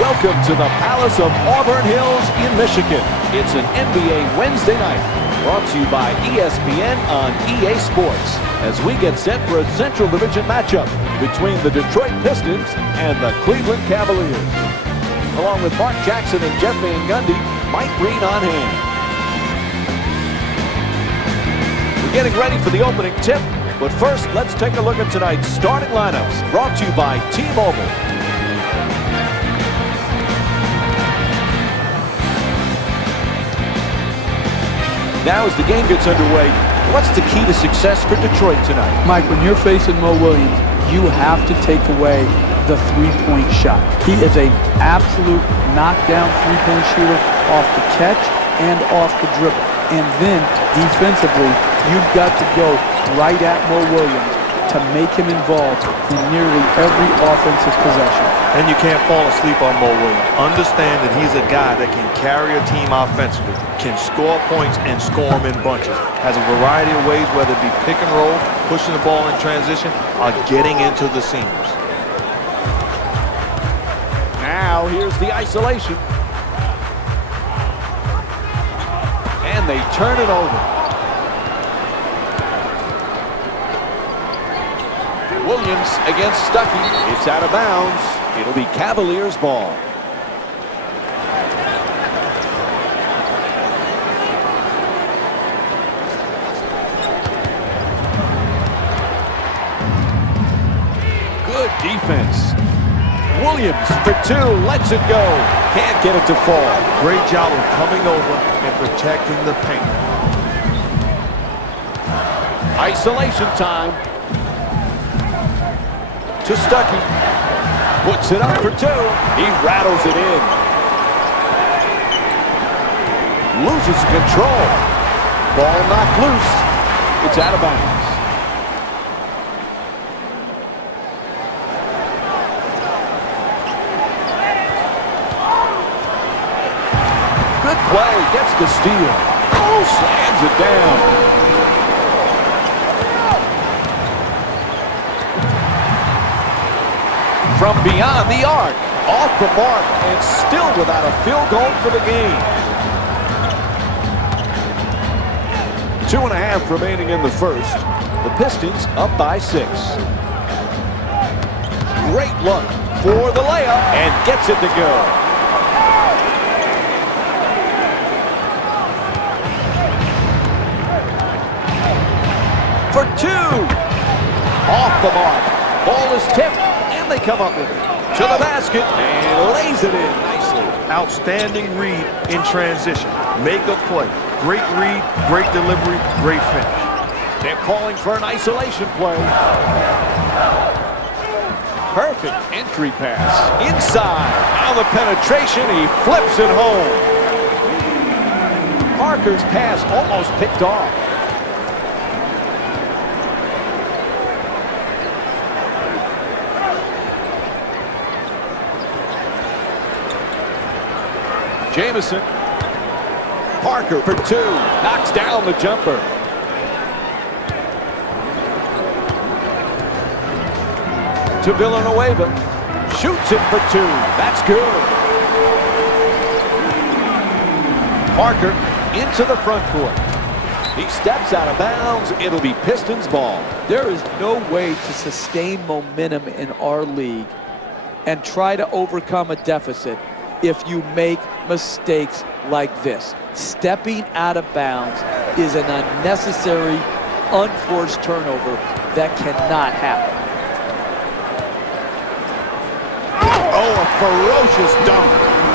Welcome to the Palace of Auburn Hills in Michigan. It's an NBA Wednesday night brought to you by ESPN on EA Sports as we get set for a Central Division matchup between the Detroit Pistons and the Cleveland Cavaliers. Along with Mark Jackson and Jeff Van Gundy, Mike Green on hand. We're getting ready for the opening tip, but first let's take a look at tonight's starting lineups brought to you by T-Mobile. Now as the game gets underway, what's the key to success for Detroit tonight? Mike, when you're facing Mo Williams, you have to take away the three-point shot. He is an absolute knockdown three-point shooter off the catch and off the dribble. And then defensively, you've got to go right at Mo Williams to make him involved in nearly every offensive possession. And you can't fall asleep on Mo Williams. Understand that he's a guy that can carry a team offensively, can score points and score them in bunches. Has a variety of ways, whether it be pick and roll, pushing the ball in transition, or getting into the seams. Now here's the isolation. And they turn it over. Williams against Stuckey. It's out of bounds. It'll be Cavaliers ball. Good defense. Williams for two, lets it go. Can't get it to fall. Great job of coming over and protecting the paint. Isolation time. To Stuckey. Puts it up for two. He rattles it in. Loses control. Ball knocked loose. It's out of bounds. Good play. Gets the steal. Oh, slams it down. From beyond the arc, off the mark, and still without a field goal for the game. 2.5 remaining in the first. The Pistons up by 6. Great look for the layup, and gets it to go. For two. Off the mark. Ball is tipped. They come up with it to the basket and lays it in nicely. Outstanding read in transition. Make a play. Great read, great delivery, great finish. They're calling for an isolation play. Perfect entry pass. Inside. Now the penetration. He flips it home. Parker's pass almost picked off. Jamison. Parker for two. Knocks down the jumper. To Villanueva. Shoots it for two. That's good. Parker into the front court. He steps out of bounds. It'll be Pistons ball. There is no way to sustain momentum in our league and try to overcome a deficit if you make mistakes like this. Stepping out of bounds is an unnecessary, unforced turnover that cannot happen. Oh, a ferocious dunk.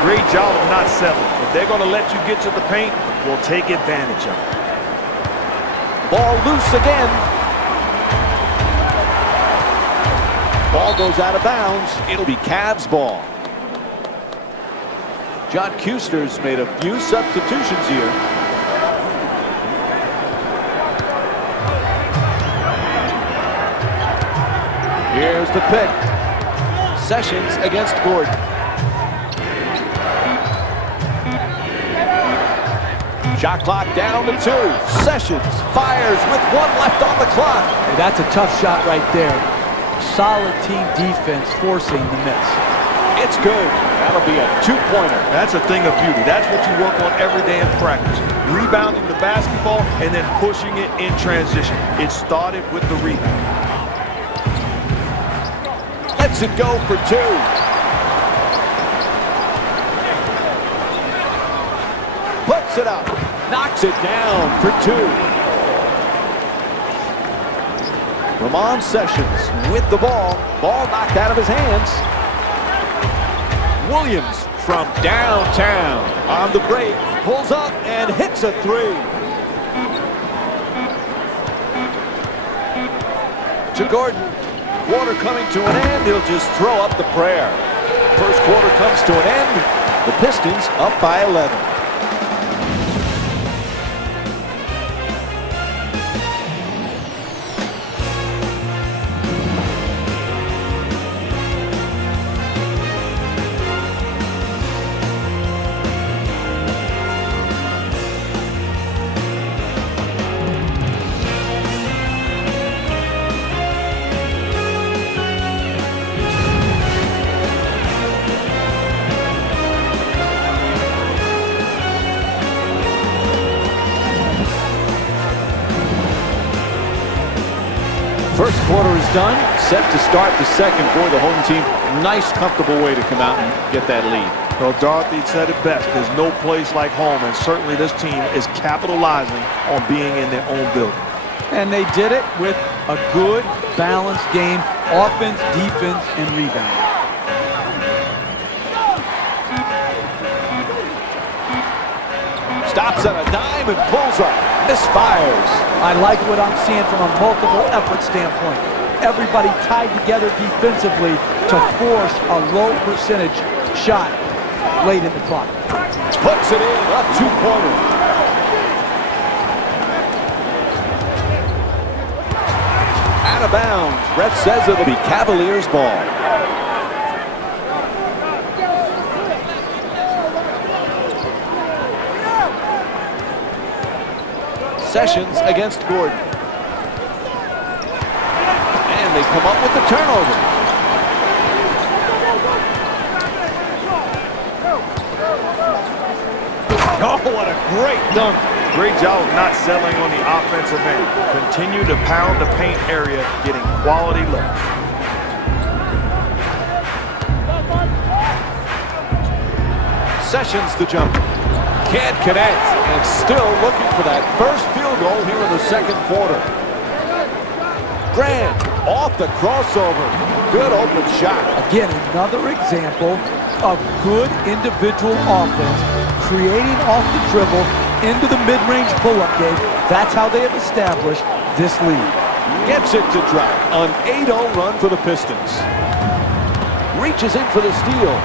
Great job of not settling. If they're going to let you get to the paint, we'll take advantage of it. Ball loose again. Ball goes out of bounds. It'll be Cavs ball. John Kuster's made a few substitutions here. Here's the pick. Sessions against Gordon. Shot clock down to 2. Sessions fires with 1 left on the clock. Hey, that's a tough shot right there. Solid team defense forcing the miss. It's good. That'll be a two-pointer. That's a thing of beauty. That's what you work on every day in practice. Rebounding the basketball and then pushing it in transition. It started with the rebound. Lets it go for two. Puts it up. Knocks it down for two. Ramon Sessions with the ball. Ball knocked out of his hands. Williams from downtown on the break. Pulls up and hits a three. To Gordon. Quarter coming to an end. He'll just throw up the prayer. First quarter comes to an end. The Pistons up by 11. First quarter is done. Set to start the second for the home team. Nice, comfortable way to come out and get that lead. Well, Dorothy said it best. There's no place like home, and certainly this team is capitalizing on being in their own building. And they did it with a good, balanced game, offense, defense, and rebounding. Stops at a dime and pulls up. Misfires. I like what I'm seeing from a multiple effort standpoint. Everybody tied together defensively to force a low percentage shot late in the clock. Puts it in, a two-pointer. Out of bounds. Ref says it'll be Cavaliers ball. Sessions against Gordon. And they come up with the turnover. Oh, what a great dunk. Great job of not settling on the offensive end. Continue to pound the paint area, getting quality looks. Sessions the jumper. Can't connect, and still looking for that first field goal here in the second quarter. Grant off the crossover. Good open shot. Again, another example of good individual offense, creating off the dribble into the mid-range pull-up game. That's how they have established this lead. Gets it to drop. An 8-0 run for the Pistons. Reaches in for the steal.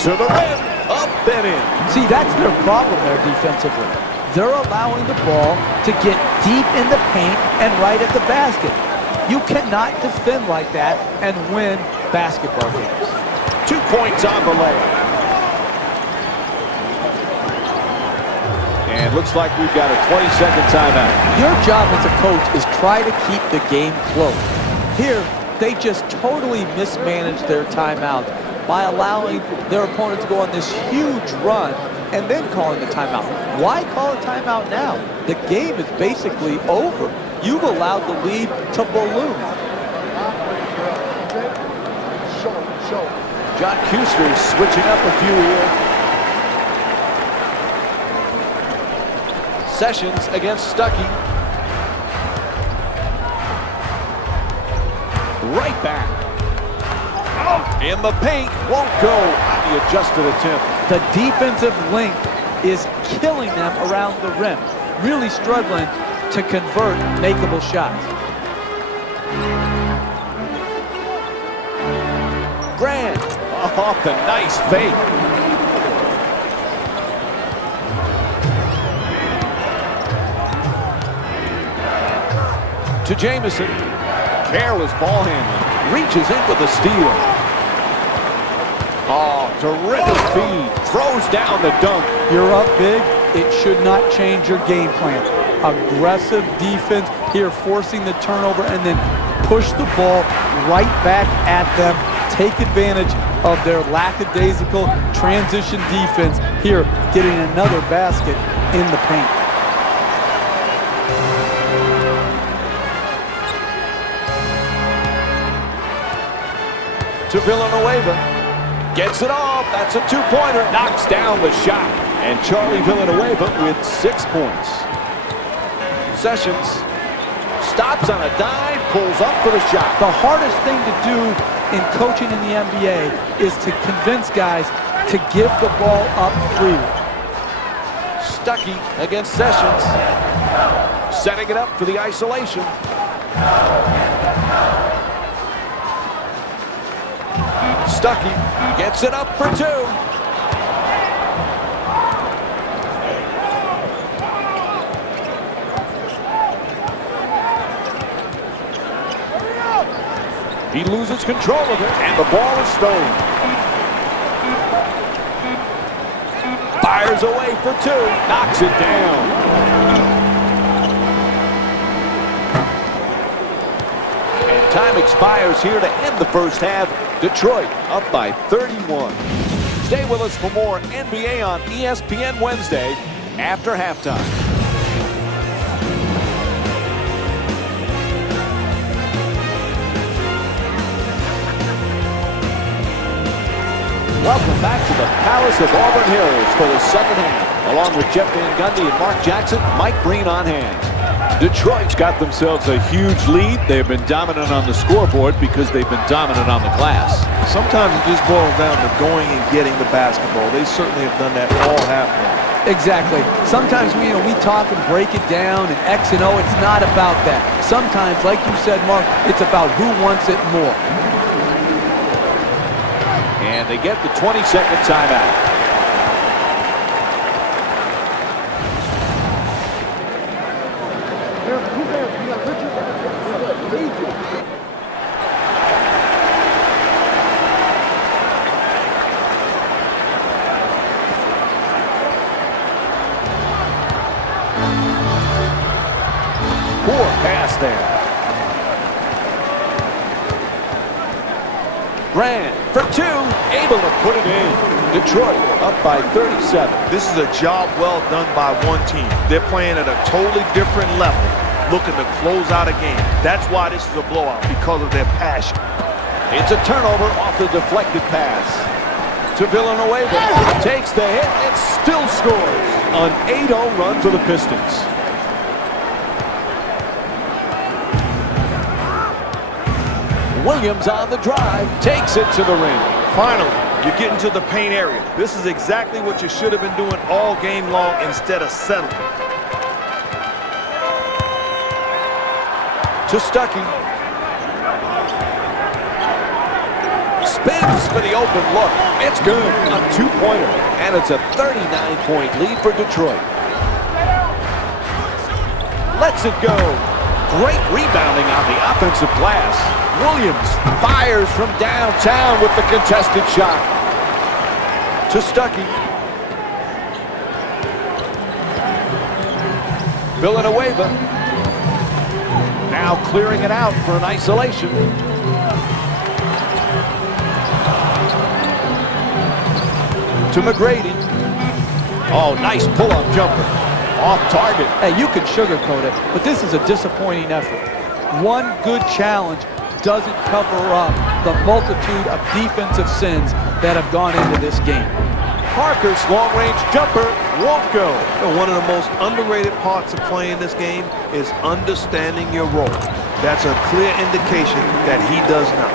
To the rim, up and in. See, that's their problem there defensively. They're allowing the ball to get deep in the paint and right at the basket. You cannot defend like that and win basketball games. 2 points on the layup. And looks like we've got a 20-second timeout. Your job as a coach is try to keep the game close. Here, they just totally mismanaged their timeout by allowing their opponent to go on this huge run and then calling the timeout. Why call a timeout now? The game is basically over. You've allowed the lead to balloon. John Kuster is switching up a few here. Sessions against Stuckey. Right back. In the paint, won't go on the adjusted attempt. The defensive length is killing them around the rim. Really struggling to convert makeable shots. Grant off the nice fake. To Jamison. Careless ball handling. Reaches in with the steal. Oh, terrific feed. Throws down the dunk. You're up big. It should not change your game plan. aggressive defense here, forcing the turnover, and then push the ball right back at them. Take advantage of their lackadaisical transition defense here, getting another basket in the paint. To Villanueva, gets it off, that's a two-pointer, knocks down the shot, and Charlie Villanueva with 6 points. Sessions stops on a dime, pulls up for the shot. The hardest thing to do in coaching in the NBA is to convince guys to give the ball up freely. Stuckey against Sessions, setting it up for the isolation. Stuckey gets it up for two. He loses control of it, and the ball is stolen. Fires away for two, knocks it down. And time expires here to end the first half. Detroit up by 31. Stay with us for more NBA on ESPN Wednesday after halftime. Welcome back to the Palace of Auburn Hills for the second half. Along with Jeff Van Gundy and Mark Jackson, Mike Breen on hand. Detroit's got themselves a huge lead. They've been dominant on the scoreboard because they've been dominant on the glass. Sometimes it just boils down to going and getting the basketball. They certainly have done that all half long. Exactly. Sometimes we talk and break it down and X and O. It's not about that. Sometimes, like you said, Mark, it's about who wants it more. And they get the 20-second timeout. Poor pass there. Grant for two, able to put it in. Detroit up by 37. This is a job well done by one team. They're playing at a totally different level, looking to close out a game. That's why this is a blowout, because of their passion. It's a turnover off the deflected pass. To Villanueva, takes the hit and still scores. An 8-0 run for the Pistons. Williams on the drive, takes it to the ring. Finally, you're getting to the paint area. This is exactly what you should have been doing all game long instead of settling. To Stuckey. Spins for the open look. It's good. A two-pointer. And it's a 39-point lead for Detroit. Lets it go. Great rebounding on the offensive glass. Williams fires from downtown with the contested shot. To Stuckey. Villanueva. Now clearing it out for an isolation. To McGrady. Oh, nice pull-up jumper. Off target. Hey, you can sugarcoat it, but this is a disappointing effort. One good challenge doesn't cover up the multitude of defensive sins that have gone into this game. Parker's long-range jumper won't go. One of the most underrated parts of playing this game is understanding your role. That's a clear indication that he does not.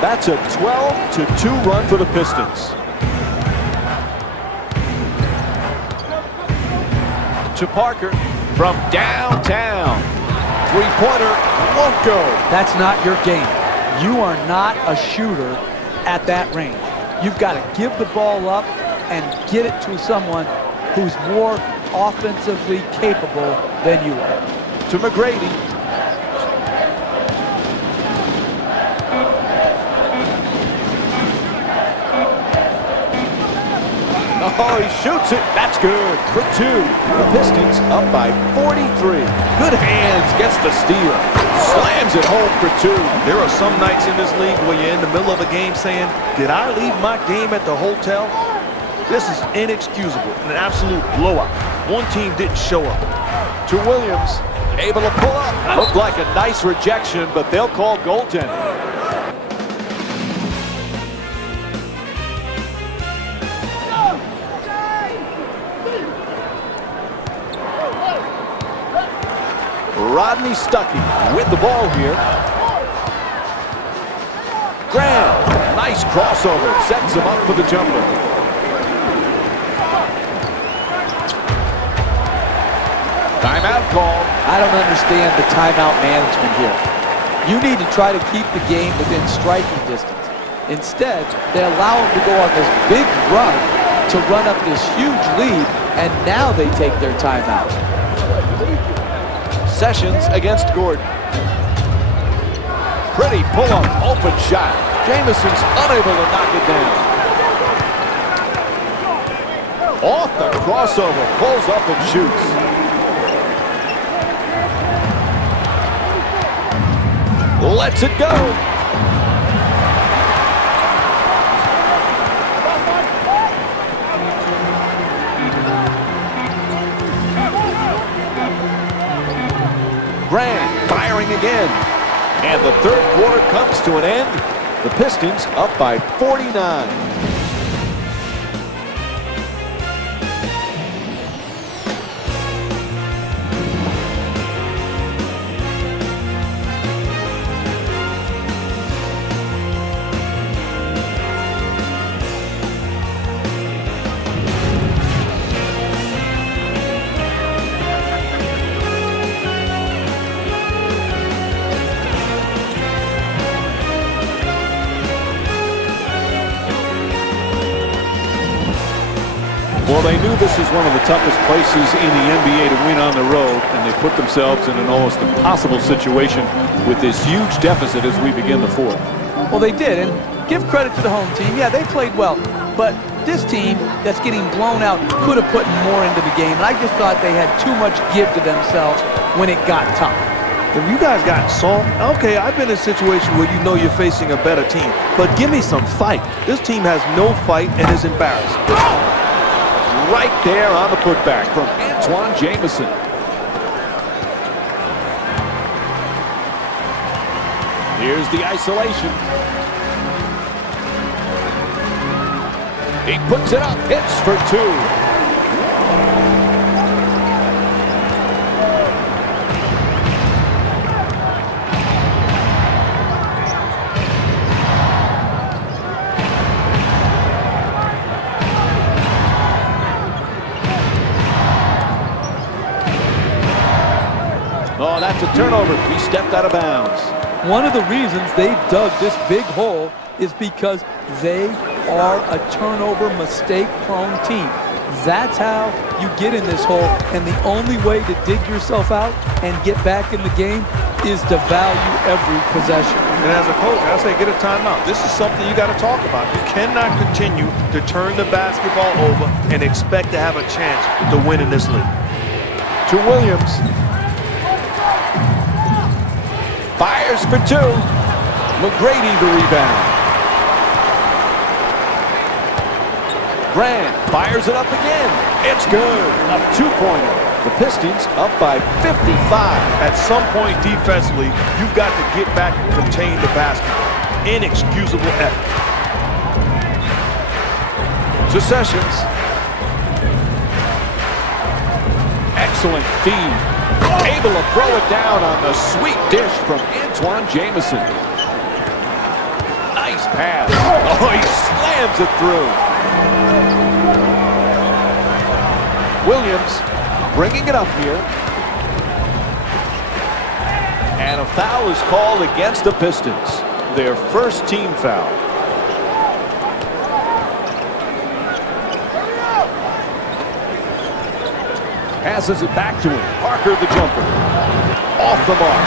That's a 12-2 run for the Pistons. To Parker from downtown. Three-pointer won't go. That's not your game. You are not a shooter at that range. You've got to give the ball up and get it to someone who's more offensively capable than you are. To McGrady. Oh, he shoots it. That's good for 2. The Pistons up by 43. Good hands, gets the steal. Slams it home for 2. There are some nights in this league where you're in the middle of a game saying, did I leave my game at the hotel? This is inexcusable, an absolute blowout. One team didn't show up. To Williams, able to pull up. Looked like a nice rejection, but they'll call goaltending. Rodney Stuckey with the ball here. Graham, nice crossover, sets him up for the jumper. Timeout call. I don't understand the timeout management here. You need to try to keep the game within striking distance. Instead, they allow him to go on this big run to run up this huge lead, and now they take their timeout. Sessions against Gordon. Pretty pull-up, open shot. Jameson's unable to knock it down. Off the crossover, pulls up and shoots. Lets it go. Grant firing again. And the third quarter comes to an end. The Pistons up by 49. Well, they knew this was one of the toughest places in the NBA to win on the road, and they put themselves in an almost impossible situation with this huge deficit as we begin the fourth. Well, they did, and give credit to the home team. Yeah, they played well, but this team that's getting blown out could have put more into the game, and I just thought they had too much give to themselves when it got tough. If you guys got soft, okay, I've been in a situation where you know you're facing a better team, but give me some fight. This team has no fight and is embarrassed. Right there on the putback from Antoine Jameson. Here's the isolation. He puts it up, hits for 2. Oh, that's a turnover. He stepped out of bounds. One of the reasons they've dug this big hole is because they are a turnover mistake-prone team. That's how you get in this hole, and the only way to dig yourself out and get back in the game is to value every possession. And as a coach, I say get a timeout. This is something you got to talk about. You cannot continue to turn the basketball over and expect to have a chance to win in this league. To Williams. Fires for 2. McGrady the rebound. Grant fires it up again. It's good. A 2-pointer. The Pistons up by 55. At some point defensively, you've got to get back and contain the basketball. Inexcusable effort. To Sessions. Excellent feed. Able to throw it down on the sweet dish from Antoine Jameson. Nice pass. Oh, he slams it through. Williams bringing it up here. And a foul is called against the Pistons. Their first team foul. Passes it back to him. Parker the jumper. Off the mark.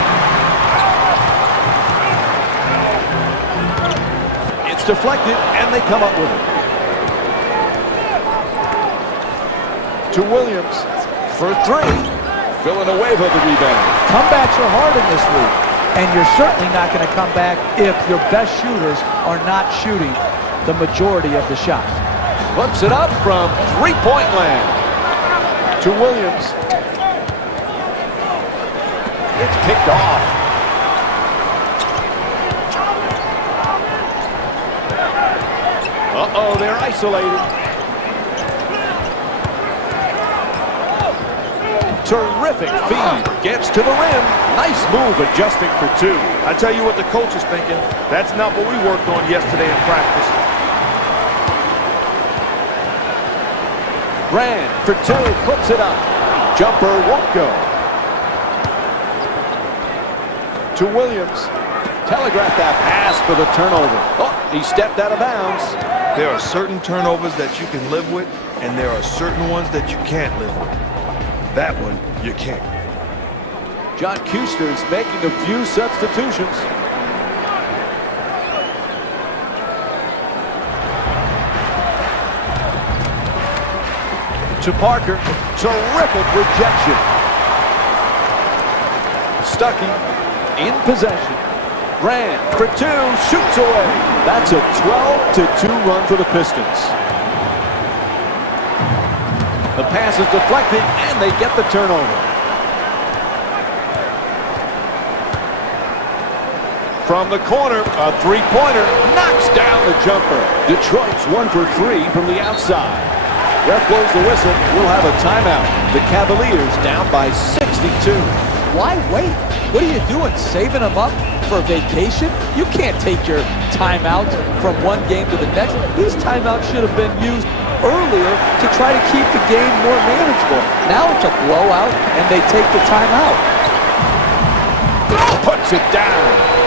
It's deflected, and they come up with it. To Williams for three. Villanueva the rebound. Comebacks are hard in this league, and you're certainly not going to come back if your best shooters are not shooting the majority of the shots. Puts it up from three-point land. To Williams. It's picked off. Uh-oh, they're isolated. Terrific feed. Gets to the rim. Nice move adjusting for two. I tell you what the coach is thinking. That's not what we worked on yesterday in practice. Grant for two. Puts it up. Jumper won't go. To Williams. Telegraphed that pass for the turnover. Oh, he stepped out of bounds. There are certain turnovers that you can live with, and there are certain ones that you can't live with. That one, you can't. John Kuster is making a few substitutions. To Parker. Terrific rejection. Stuckey in possession. Grant for two. Shoots away. That's a 12-2 run for the Pistons. The pass is deflected, and they get the turnover. From the corner, a three-pointer knocks down the jumper. Detroit's 1 for 3 from the outside. Ref blows the whistle. We'll have a timeout. The Cavaliers down by 62. Why wait? What are you doing? Saving them up for vacation? You can't take your timeouts from one game to the next. These timeouts should have been used earlier to try to keep the game more manageable. Now it's a blowout, and they take the timeout. Puts it down.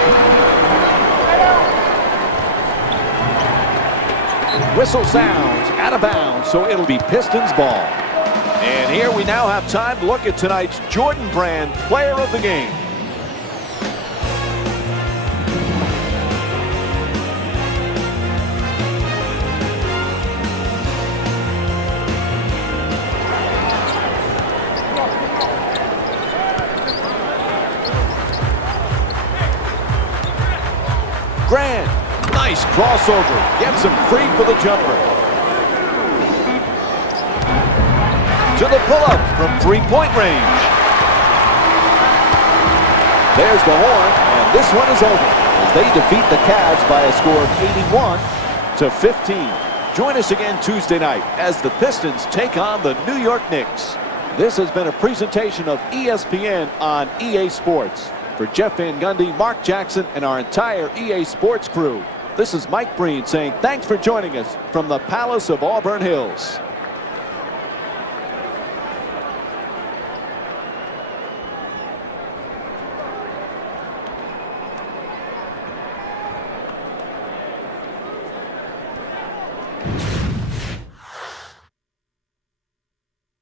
Whistle sounds out of bounds, so it'll be Pistons ball. And here we now have time to look at tonight's Jordan Brand Player of the Game. Grant, nice crossover, gets him free for the jumper. To the pull-up from three-point range. There's the horn, and this one is over as they defeat the Cavs by a score of 81-15. Join us again Tuesday night as the Pistons take on the New York Knicks. This has been a presentation of ESPN on EA Sports. For Jeff Van Gundy, Mark Jackson, and our entire EA Sports crew, this is Mike Breen saying thanks for joining us from the Palace of Auburn Hills.